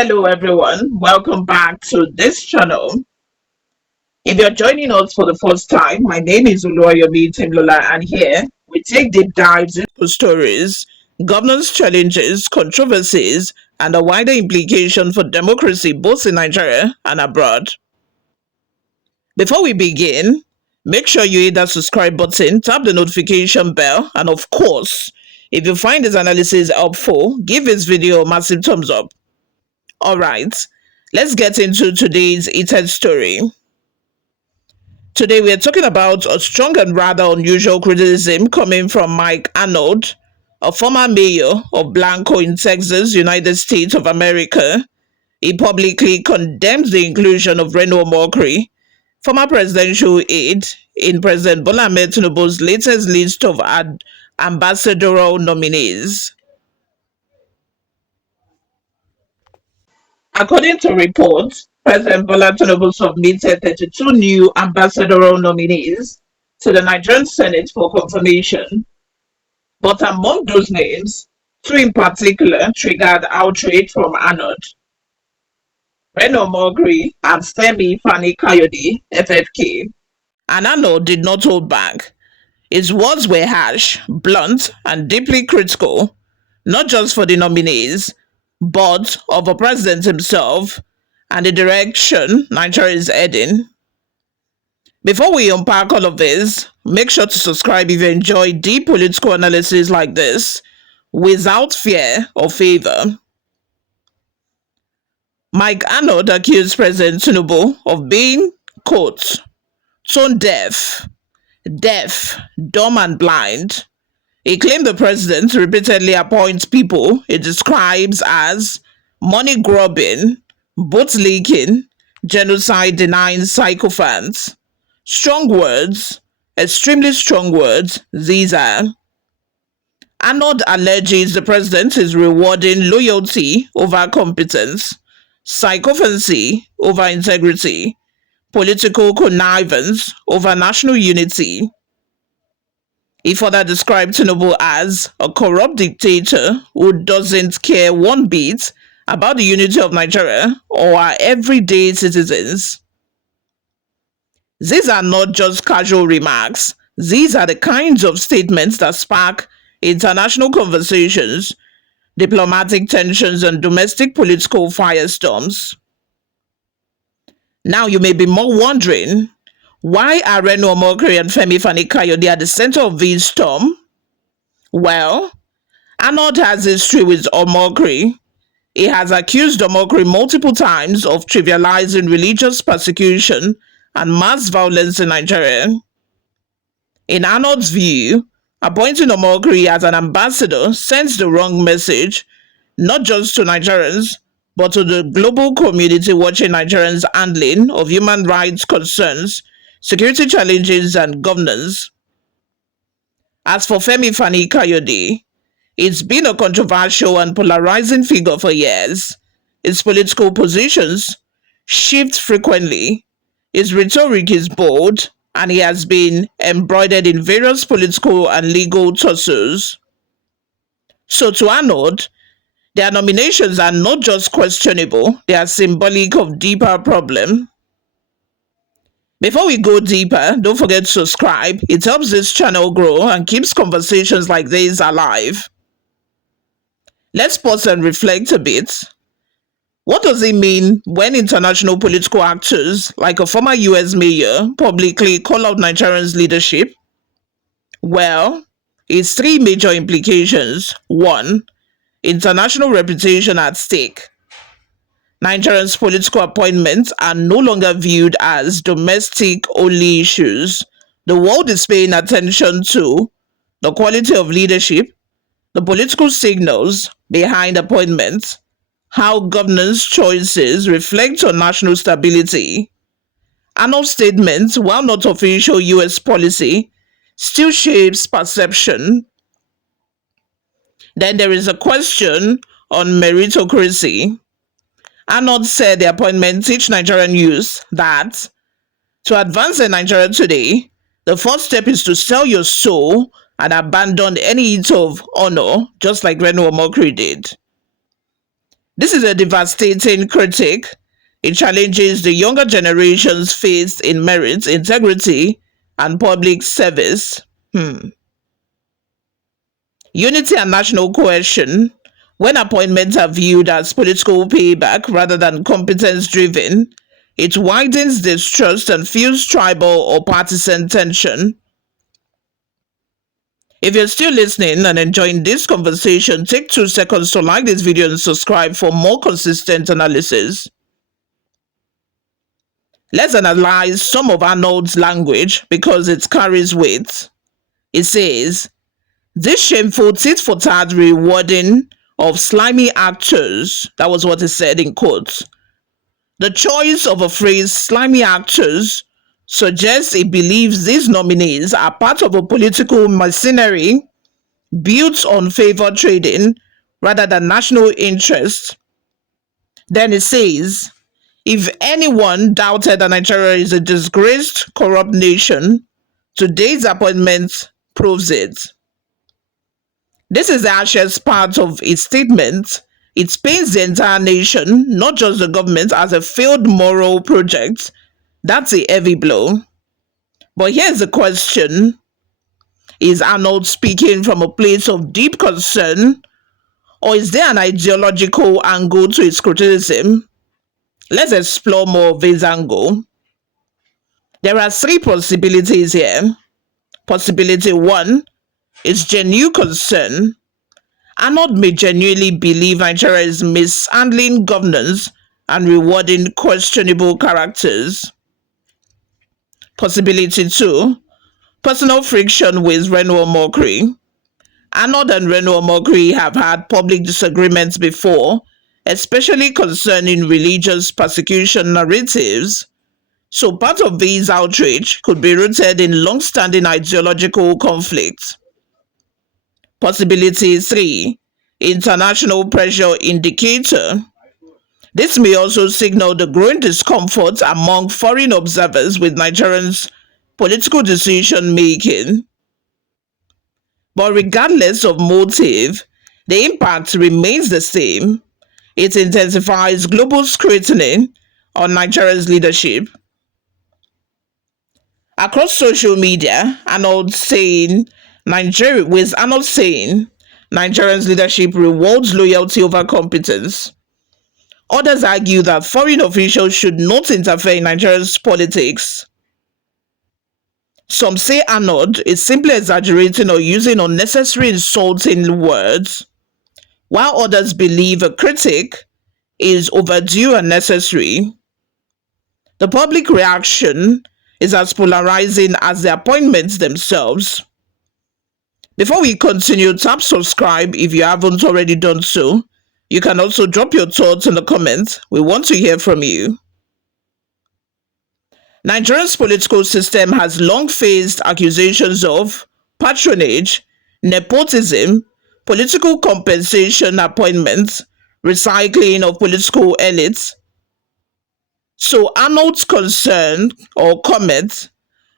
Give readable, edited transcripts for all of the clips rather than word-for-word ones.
Hello everyone, welcome back to this channel. If you're joining us for the first time, my name is Uluwayomi Timlola, and here we take deep dives into stories, governance challenges, controversies, and the wider implication for democracy both in Nigeria and abroad. Before we begin, make sure you hit that subscribe button, tap the notification bell, and of course, if you find this analysis helpful, give this video a massive thumbs up. Alright, let's get into today's heated story. Today we are talking about a strong and rather unusual criticism coming from Mike Arnold, a former mayor of Blanco in Texas, United States of America. He publicly condemns the inclusion of Reno Omokri, former presidential aide, in President Bola Tinubu's latest list of ambassadorial nominees. According to reports, President Bola Tinubu submitted 32 new ambassadorial nominees to the Nigerian Senate for confirmation. But among those names, two in particular triggered outrage from Arnold: Reno Omokri and Femi Fani-Kayode, FFK. And Arnold did not hold back. His words were harsh, blunt, and deeply critical, not just for the nominees, but of the president himself and the direction Nigeria is heading. Before we unpack all of this, make sure to subscribe if you enjoy deep political analysis like this, without fear or favor. Mike Arnold accused President Tinubu of being, quote, tone deaf, dumb and blind. He claimed the president repeatedly appoints people he describes as money-grubbing, boot-licking, genocide-denying sycophants. Strong words, extremely strong words, these are. Arnold alleges the president is rewarding loyalty over competence, sycophancy over integrity, political connivance over national unity. He further described Tinubu as a corrupt dictator who doesn't care one bit about the unity of Nigeria or our everyday citizens. These are not just casual remarks. These are the kinds of statements that spark international conversations, diplomatic tensions, and domestic political firestorms. Now you may be more wondering, why are Reno Omokri and Femi Fani-Kayode at the center of this storm? Well, Arnold has history with Omokri. He has accused Omokri multiple times of trivializing religious persecution and mass violence in Nigeria. In Arnold's view, appointing Omokri as an ambassador sends the wrong message, not just to Nigerians, but to the global community watching Nigerians' handling of human rights concerns, security challenges, and governance. As for Femi Fani-Kayode, it's been a controversial and polarizing figure for years. His political positions shift frequently, his rhetoric is bold, and he has been embroidered in various political and legal tussles. So to Arnold, their nominations are not just questionable, they are symbolic of deeper problem. Before we go deeper, don't forget to subscribe. It helps this channel grow and keeps conversations like this alive. Let's pause and reflect a bit. What does it mean when international political actors, like a former US mayor, publicly call out Nigerians' leadership? Well, it's three major implications. 1. International reputation at stake. Nigerians' political appointments are no longer viewed as domestic-only issues. The world is paying attention to the quality of leadership, the political signals behind appointments, how governance choices reflect on national stability. Arnold's statements, while not official US policy, still shapes perception. Then there is a question on meritocracy. Arnold said the appointment teach Nigerian youth that to advance in Nigeria today, the first step is to sell your soul and abandon any hint of honor, just like Reno Omokri did. This is a devastating critique. It challenges the younger generation's faith in merit, integrity, and public service. Unity and national cohesion. When appointments are viewed as political payback rather than competence driven, it widens distrust and fuels tribal or partisan tension. If you're still listening and enjoying this conversation, take 2 seconds to like this video and subscribe for more consistent analysis. Let's analyze some of Arnold's language because it carries weight. It says, this shameful tit-for-tat rewarding of slimy actors, that was what he said in quotes. The choice of a phrase, slimy actors, suggests he believes these nominees are part of a political machinery built on favor trading rather than national interest. Then it says, if anyone doubted that Nigeria is a disgraced, corrupt nation, today's appointment proves it. This is the harshest part of his statement. It paints the entire nation, not just the government, as a failed moral project. That's a heavy blow. But here's the question. Is Arnold speaking from a place of deep concern, or is there an ideological angle to his criticism? Let's explore more of this angle. There are 3 possibilities here. Possibility 1 is genuine concern. Arnold may genuinely believe Nigeria is mishandling governance and rewarding questionable characters. Possibility 2, personal friction with Reno Omokri. Arnold and Reno Omokri have had public disagreements before, especially concerning religious persecution narratives. So part of this outrage could be rooted in long-standing ideological conflict. Possibility 3, international pressure indicator. This may also signal the growing discomfort among foreign observers with Nigerians' political decision making. But regardless of motive, the impact remains the same. It intensifies global scrutiny on Nigeria's leadership. Across social media, Arnold saying Nigerians leadership rewards loyalty over competence. Others argue that foreign officials should not interfere in Nigeria's politics. Some say Arnold is simply exaggerating or using unnecessary insulting words, while others believe a critic is overdue and necessary. The public reaction is as polarizing as the appointments themselves. Before we continue, tap subscribe if you haven't already done so. You can also drop your thoughts in the comments. We want to hear from you. Nigeria's political system has long faced accusations of patronage, nepotism, political compensation appointments, recycling of political elites. So Arnold's concern or comment,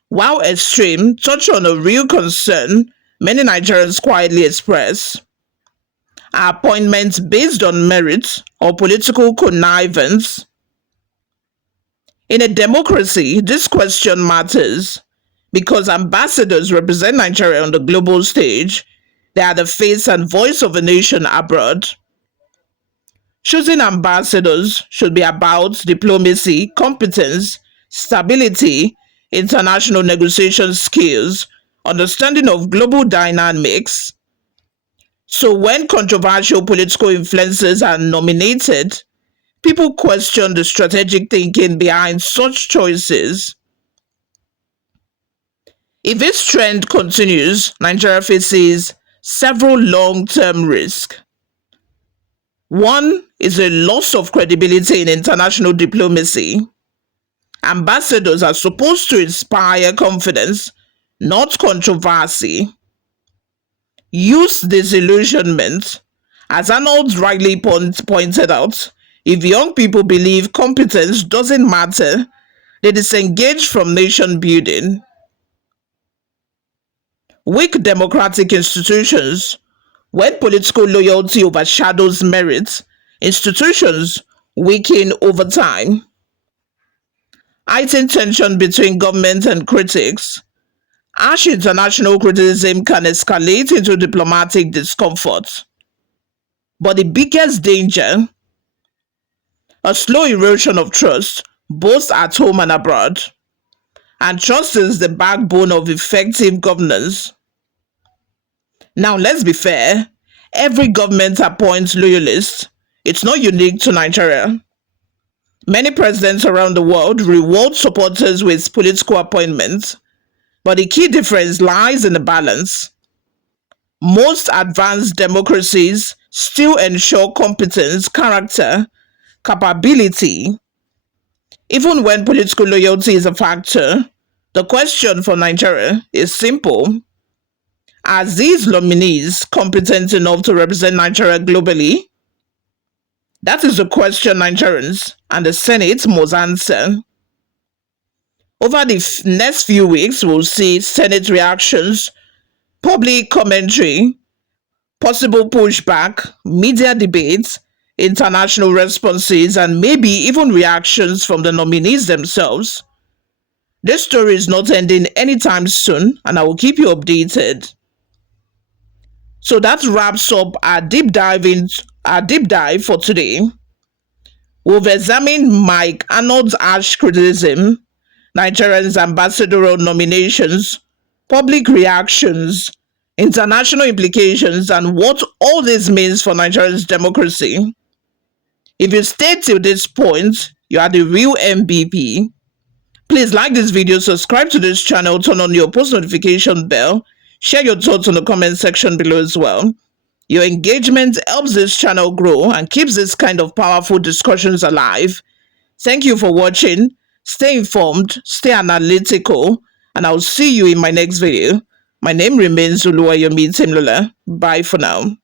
while extreme, touch on a real concern many Nigerians quietly express. Are appointments based on merit or political connivance? In a democracy, this question matters because ambassadors represent Nigeria on the global stage. They are the face and voice of a nation abroad. Choosing ambassadors should be about diplomacy, competence, stability, international negotiation skills, understanding of global dynamics. So when controversial political influences are nominated, people question the strategic thinking behind such choices. If this trend continues, Nigeria faces several long-term risks. One is a loss of credibility in international diplomacy. Ambassadors are supposed to inspire confidence, not controversy. Youth disillusionment. As Arnold rightly pointed out, if young people believe competence doesn't matter, they disengage from nation building. Weak democratic institutions. When political loyalty overshadows merit, institutions weaken over time, heightened tension between government and critics. Harsh international criticism can escalate into diplomatic discomfort. But the biggest danger, a slow erosion of trust, both at home and abroad. And trust is the backbone of effective governance. Now, let's be fair. Every government appoints loyalists. It's not unique to Nigeria. Many presidents around the world reward supporters with political appointments, but the key difference lies in the balance. Most advanced democracies still ensure competence, character, capability, even when political loyalty is a factor. The question for Nigeria is simple. Are these nominees competent enough to represent Nigeria globally? That is the question Nigerians and the Senate must answer. Over the next few weeks, we'll see Senate reactions, public commentary, possible pushback, media debates, international responses, and maybe even reactions from the nominees themselves. This story is not ending anytime soon, and I will keep you updated. So that wraps up our deep dive for today. We've examined Mike Arnold's harsh criticism, Nigerians' ambassadorial nominations, public reactions, international implications, and what all this means for Nigeria's democracy. If you stayed till this point, you are the real MVP. Please like this video, subscribe to this channel, turn on your post notification bell, share your thoughts in the comment section below as well. Your engagement helps this channel grow and keeps this kind of powerful discussions alive. Thank you for watching. Stay informed, stay analytical, and I'll see you in my next video. My name remains Oluwayomi Timlola. Bye for now.